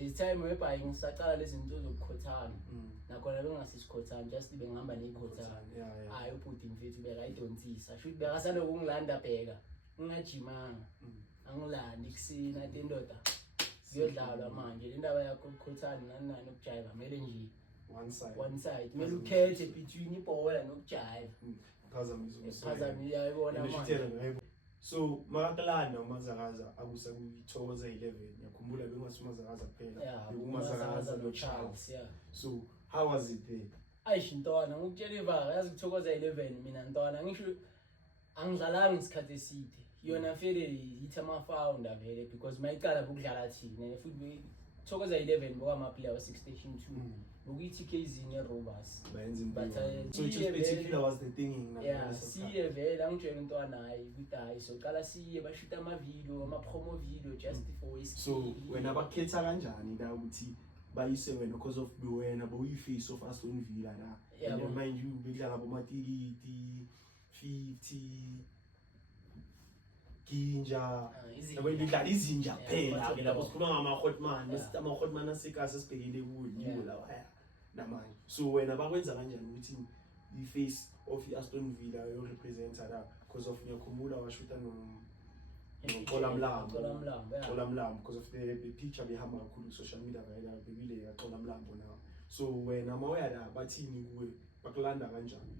there's time whereby ngisaqala lezi zinto zokukhothana nakhona bengasesikhothana just bengihamba nekhothana hayi ubhuti mfethu bekayidonsisa shoot bekasanda ukungilanda bheka ngingajimanga angilandi kusina tendoda siyodlalwa manje le ndaba yakho ukukhothana nani ukujiva kumele nje one side kumele ukhethe between ibhola nokujiva phazamisa yayibona manje. So Marakalana Mazaraza Abusa 11 yakhumbula bengasumazaraza kuphela umazaraza no Charles so how was it there? Ayish ntwana ngikutshela ivaka yazi kuthokoza 11 mina ntwana ngisho angidlalanga isikhathi eside yona vele yithi ama founder vele because mayiqala ukudlala thina futhi Thokoza 11 ngokwama player wa 6 station 2 ukuthi KZ ne Rovers but so just basically was the thing siye vele angitshela intwana hayi ukuthi hayi so qala siye bashuta ama video ama promo video just for so wena bakhetha kanjani la ukuthi bayise wena because of wena boyi face of Aston Villa la and mind you bedlala bomatikiti 50 Kinja abendidlala izinja kuphela ke lapho sikhuluma ngama Hotman ama Hotman asikase sibhekile kuwo yiwo lawa namanje so wena bakwenza kanjani ukuthi I face of Aston Villa yo representer la because of nyakhumula washuta no Kolamlambo because of the picture behamba kakhulu social media vayela bebile yaqola mlambo nawo so wena mawaya la bathini kuwe bakulanda kanjani?